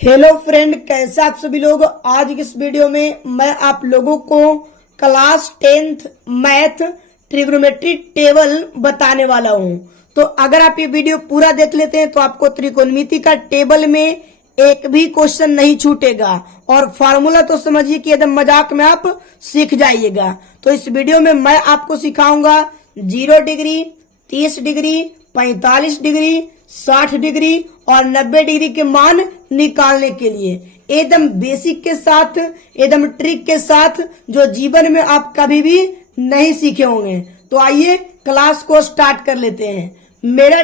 Hello friend, कैसे आप सभी लोग। आज की इस वीडियो में मैं आप लोगों को class 10th math trigonometry table बताने वाला हूं। तो अगर आप ये वीडियो पूरा देख लेते हैं तो आपको त्रिकोणमिति का टेबल में एक भी क्वेश्चन नहीं छूटेगा और फॉर्मूला तो समझिए कि एकदम मजाक में आप सीख जाइएगा। तो इस वीडियो में मैं आपको सिखाऊंगा 0 डिग्री, 30 डिग्री, 45 डिग्री, 60 डिग्री और 90 डिग्री के मान निकालने के लिए एकदम बेसिक के साथ, एकदम ट्रिक के साथ, जो जीवन में आप कभी भी नहीं सीखे होंगे। तो आइए क्लास को स्टार्ट कर लेते हैं। मेरा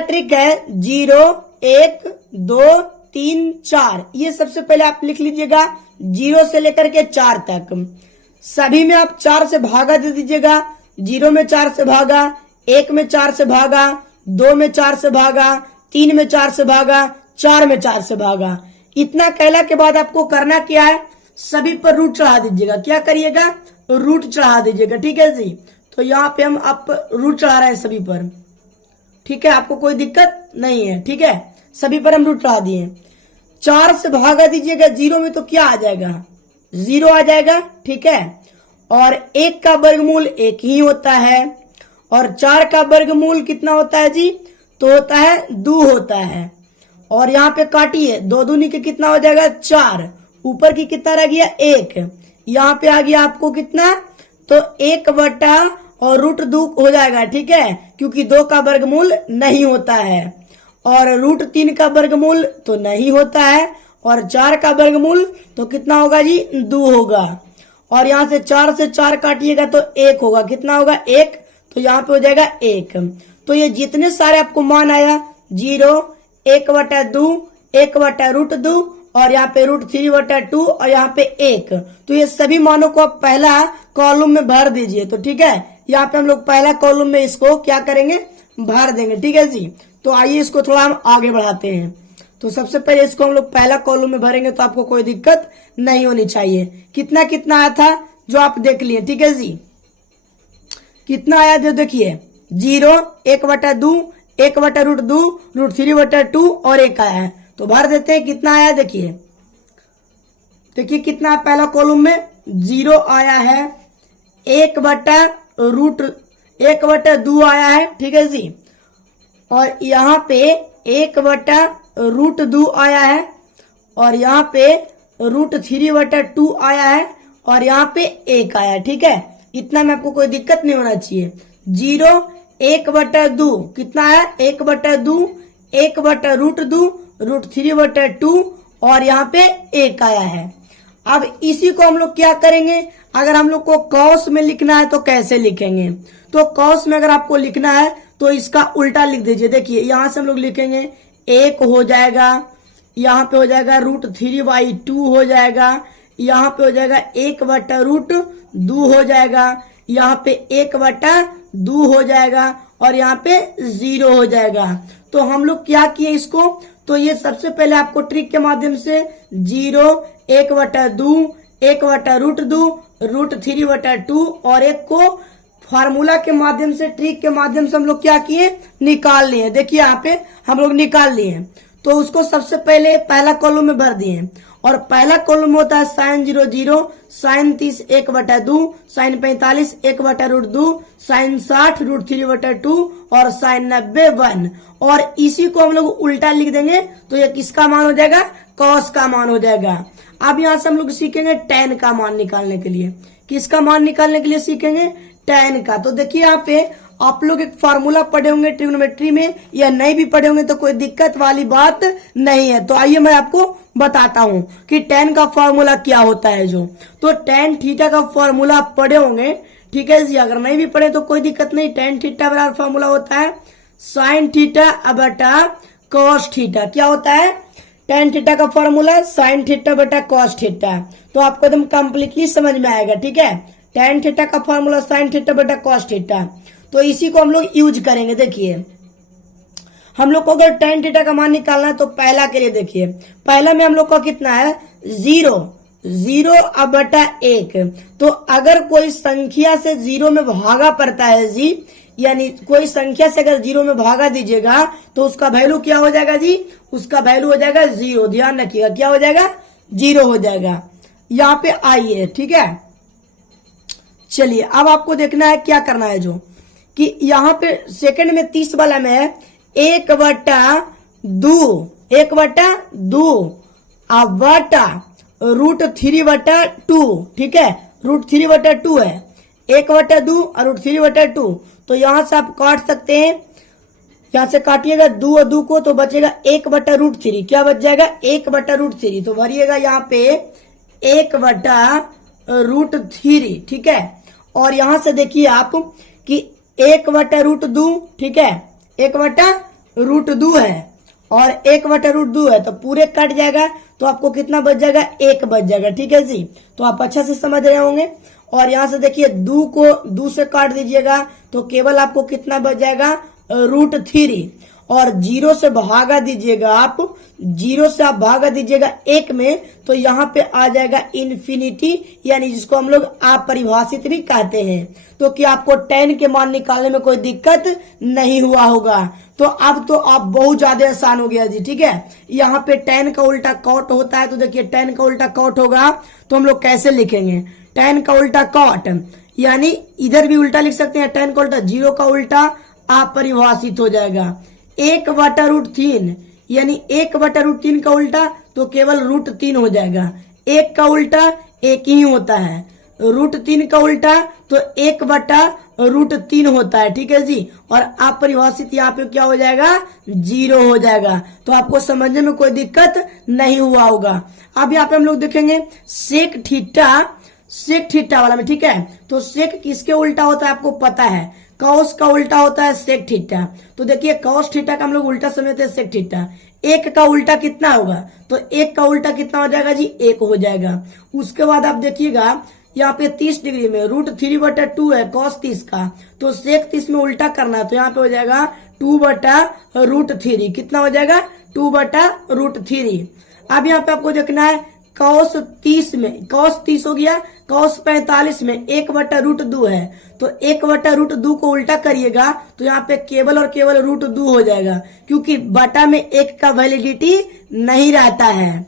ट्रिक है 0, 1, 2, 3, 4। ये सबसे पहले आप लिख लीजिएगा 0 से लेकर के 4 तक। सभी में आप 4 से भागा दे दीजिएगा। 0 में 4 से भागा, 1 में 4 से भागा, 2 में 4 से भागा, 3 में 4 से भागा, 4 में 4 से भागा। इतना कहला के बाद आपको करना क्या है, सभी पर रूट चढ़ा दीजिएगा। क्या करिएगा, रूट चढ़ा दीजिएगा। ठीक है जी। तो यहाँ पे हम आप रूट चढ़ा रहे हैं सभी पर। ठीक है, आपको कोई दिक्कत नहीं है। ठीक है, सभी पर हम रूट चढ़ा दिए। 4 से भागा दीजिएगा। 0 में तो क्या आ जाएगा, 0 आ जाएगा। ठीक है, और 1 का वर्गमूल 1 ही होता है और 4 का वर्गमूल कितना होता है जी, तो होता है 2 होता है। और यहाँ पे काटिए, 2 दूनी के कितना हो जाएगा 4, ऊपर की कितना रह गया 1, यहाँ पे आ गया आपको कितना, तो 1 बटा और रूट 2 हो जाएगा। ठीक है, क्योंकि 2 का वर्गमूल नहीं होता है और रूट 3 का वर्गमूल तो नहीं होता है और 4 का वर्गमूल तो कितना होगा जी 2 होगा। और यहाँ से 4 से 4 काटिएगा तो 1 होगा। कितना होगा 1, तो यहाँ पे हो जाएगा 1। तो ये जितने सारे आपको मान आया 0, 1 बटा 2, 1 बटा रूट 2 और यहाँ पे रूट 3 बटा 2 और यहाँ पे 1, तो ये सभी मानों को आप पहला कॉलम में भर दीजिए। तो ठीक है, यहाँ पे हम लोग पहला कॉलम में इसको क्या करेंगे, भर देंगे। ठीक है जी। तो आइए इसको थोड़ा हम आगे बढ़ाते हैं। तो सबसे पहले इसको हम लोग पहला कॉलम में भरेंगे तो आपको कोई दिक्कत नहीं होनी चाहिए। कितना कितना आया था जो आप देख लिए। ठीक है जी, कितना आया जो देखिए 0, 1 बटा 2, 1 बटा रूट 2, रूट 3 बटा 2 और 1 आया है। तो भर देते हैं। कितना आया देखिए कितना पहला कॉलम में 0 आया है, 1 बटा रूट 1 बटा 2 आया है। ठीक है जी, और यहाँ पे 1 बटा रूट 2 आया है और यहाँ पे रूट 3 बटा 2 आया है और यहाँ पे 1 आया है। ठीक है, इतना में आपको कोई दिक्कत नहीं होना चाहिए। 0, 1 बटा 2 कितना है 1 बटा 2, 1 बटा रूट 2, रूट 3 बटा 2 और यहाँ पे 1 आया है। अब इसी को हम लोग क्या करेंगे, अगर हम लोग को कॉस में लिखना है तो कैसे लिखेंगे। तो कॉस में अगर आपको लिखना है तो इसका उल्टा लिख दीजिए। देखिए यहाँ से हम लोग लिखेंगे 1 हो जाएगा, यहाँ पे हो जाएगा रूट 3/2 हो जाएगा, यहाँ पे हो जाएगा 1 बटा रूट 2 हो जाएगा, यहाँ पे 1 बटा 2 हो जाएगा और यहाँ पे 0 हो जाएगा। तो हम लोग क्या किए इसको, तो ये सबसे पहले आपको ट्रिक के माध्यम से 0, 1 बटा 2, 1 बटा रूट 2, रूट 3 बटा 2 और 1 को फार्मूला के माध्यम से, ट्रिक के माध्यम से हम लोग क्या किए, निकाल लिए। देखिए यहाँ पे हम लोग निकाल लिए। तो उसको सबसे पहले पहला कॉलम में भर दिए और पहला कॉलम होता है साइन 0 0, साइन 30 1 बटा 2, साइन 45 1 बटा रूट 2, साइन 60 रूट 3 बटा 2 और साइन 90 1। और इसी को हम लोग उल्टा लिख देंगे तो ये किसका मान हो जाएगा, कॉस का मान हो जाएगा। अब यहाँ से हम लोग सीखेंगे tan का मान निकालने के लिए। किसका मान निकालने के लिए सीखेंगे, tan का। तो देखिए यहाँ पे आप लोग एक फार्मूला पढ़े होंगे ट्रिग्नोमेट्री में, या नहीं भी पढ़े होंगे तो कोई दिक्कत वाली बात नहीं है। तो आइए मैं आपको बताता हूं कि tan का फार्मूला क्या होता है। जो तो tan थीटा का फार्मूला आप पढ़े होंगे। ठीक है जी, अगर नहीं भी पढ़े तो कोई दिक्कत नहीं। tan थीटा बराबर फार्मूला होता है साइन थीटा बटा कॉस थीटा। क्या होता है, tan थीटा का फार्मूला साइन थीटा बटा कॉस थीटा। तो आपको एकदम कंप्लीटली समझ में आएगा। ठीक है, tan थीटा का फार्मूला साइन थीटा बटा कॉस थीटा। तो इसी को हम लोग यूज करेंगे। देखिए हम लोग को अगर tan थीटा का मान निकालना है तो पहला के लिए देखिए, पहला में हम लोग का कितना है 0 अब बटा 1। तो अगर कोई संख्या से 0 में भागा पड़ता है जी, यानी कोई संख्या से अगर 0 में भागा दीजिएगा तो उसका वैल्यू क्या हो जाएगा जी, उसका वैल्यू हो जाएगा 0। ध्यान रखिएगा क्या हो जाएगा, 0 हो जाएगा। यहाँ पे आई है, ठीक है। चलिए अब आपको देखना है क्या करना है, जो कि यहाँ पे सेकंड में 30 वाला में है 1/2, 1/2 बटा √3/2, ठीक है, √3/2 है, 1/2 और √3/2। तो यहां से आप काट सकते हैं, यहां से काटिएगा 2 और 2 को तो बचेगा 1/√3। क्या बच जाएगा, 1/√3। तो भरिएगा यहाँ पे 1/√3, ठीक है। और यहां से देखिए आप कि 1/√2, ठीक है, 1/√2 है और 1/√2 है, तो पूरे कट जाएगा तो आपको कितना बच जाएगा, 1 बच जाएगा, ठीक है जी। तो आप अच्छा से समझ रहे होंगे। और यहां से देखिए 2 को 2 से काट दीजिएगा तो केवल आपको कितना बच जाएगा, √3। और 0 से भागा दीजिएगा आप, 0 से आप भागा दीजिएगा 1 में तो यहाँ पे आ जाएगा इन्फिनिटी, यानी जिसको हम लोग अपरिभाषित भी कहते हैं। तो कि आपको 10 के मान निकालने में कोई दिक्कत नहीं हुआ होगा। तो अब तो आप बहुत ज्यादा आसान हो गया जी, ठीक है। यहाँ पे 10 का उल्टा कॉट होता है, तो देखिए 10 का उल्टा कॉट होगा तो हम लोग कैसे लिखेंगे, 10 का उल्टा कॉट, यानी इधर भी उल्टा लिख सकते हैं 10 का उल्टा, 0 का उल्टा अपरिभाषित हो जाएगा। 1/√3 यानी 1/√3 का उल्टा तो केवल √3 हो जाएगा। 1 का उल्टा 1 ही होता है, √3 का उल्टा तो 1/√3 होता है, ठीक है जी। और अपरिभाषित यहाँ पे क्या हो जाएगा, 0 हो जाएगा। तो आपको समझने में कोई दिक्कत नहीं हुआ होगा। अब यहाँ पे हम लोग देखेंगे सेक थीटा वाला में, ठीक है। तो सेक किसके उल्टा होता है आपको पता है, कॉस का उल्टा होता है सेक थीटा। तो देखिए कॉस थीटा का हम लोग उल्टा समझते हैं सेक थीटा। 1 का उल्टा कितना होगा, तो 1 का उल्टा कितना हो जाएगा जी, 1 हो जाएगा। उसके बाद आप देखिएगा यहाँ पे 30 डिग्री में √3/2 है कॉस 30 का, तो सेक 30 में उल्टा करना है तो यहाँ पे हो जाएगा 2/√3। कितना हो जाएगा, 2/√3। अब यहाँ पे आपको देखना है कॉस 30 में, कॉस 30 हो गया, कॉस 45 में 1/√2 है, तो 1/√2 को उल्टा करिएगा तो यहाँ पे केवल और केवल √2 हो जाएगा, क्योंकि बटा में 1 का वैलिडिटी नहीं रहता है।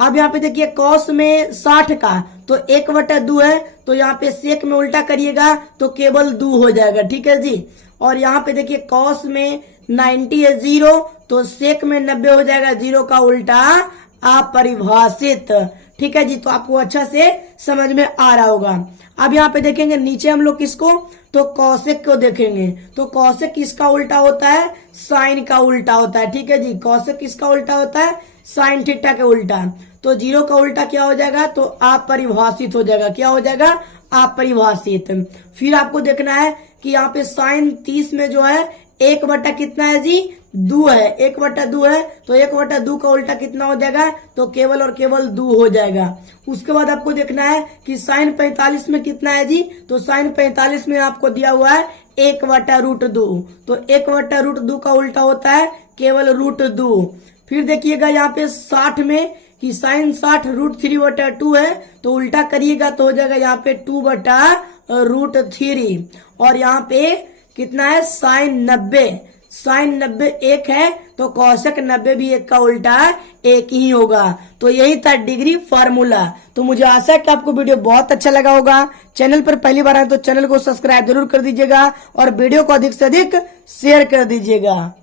अब यहाँ पे देखिए कॉस में 60 का तो 1/2 है, तो यहाँ पे सेक में उल्टा करिएगा तो केवल 2 हो जाएगा, ठीक है जी। और यहाँ पे देखिए कॉस में 90 है 0, तो सेक में 90 हो जाएगा, 0 का उल्टा अपरिभाषित, ठीक है जी। तो आपको अच्छा से समझ में आ रहा होगा। अब यहाँ पे देखेंगे नीचे हम लोग किसको, तो कौशिक को देखेंगे। तो कौशिक किसका उल्टा होता है, साइन का उल्टा होता है, ठीक है जी। कौशिक किसका उल्टा होता है, साइन थीटा का उल्टा। तो 0 का उल्टा क्या हो जाएगा, तो अपरिभाषित हो जाएगा। क्या हो जाएगा, अपरिभाषित। फिर आपको देखना है कि यहाँ पे साइन 30 में जो है 1 बटा कितना है जी, 2 है, 1/2 है, तो 1/2 का उल्टा कितना हो जाएगा, तो केवल और केवल 2 हो जाएगा। उसके बाद आपको देखना है कि साइन 45 में कितना है जी, तो साइन 45 में आपको दिया हुआ है 1/√2, तो 1/√2 का उल्टा होता है केवल √2। फिर देखिएगा यहाँ पे 60 में कि साइन 60 √3/2 है, तो उल्टा करिएगा तो हो जाएगा यहाँ पे 2/√3। और यहाँ पे कितना है, साइन 90, साइन 90 1 है, तो कौशिक 90 भी 1 का उल्टा 1 ही होगा। तो यही था डिग्री फार्मूला। तो मुझे आशा है कि आपको वीडियो बहुत अच्छा लगा होगा। चैनल पर पहली बार आए तो चैनल को सब्सक्राइब जरूर कर दीजिएगा और वीडियो को अधिक से अधिक शेयर कर दीजिएगा।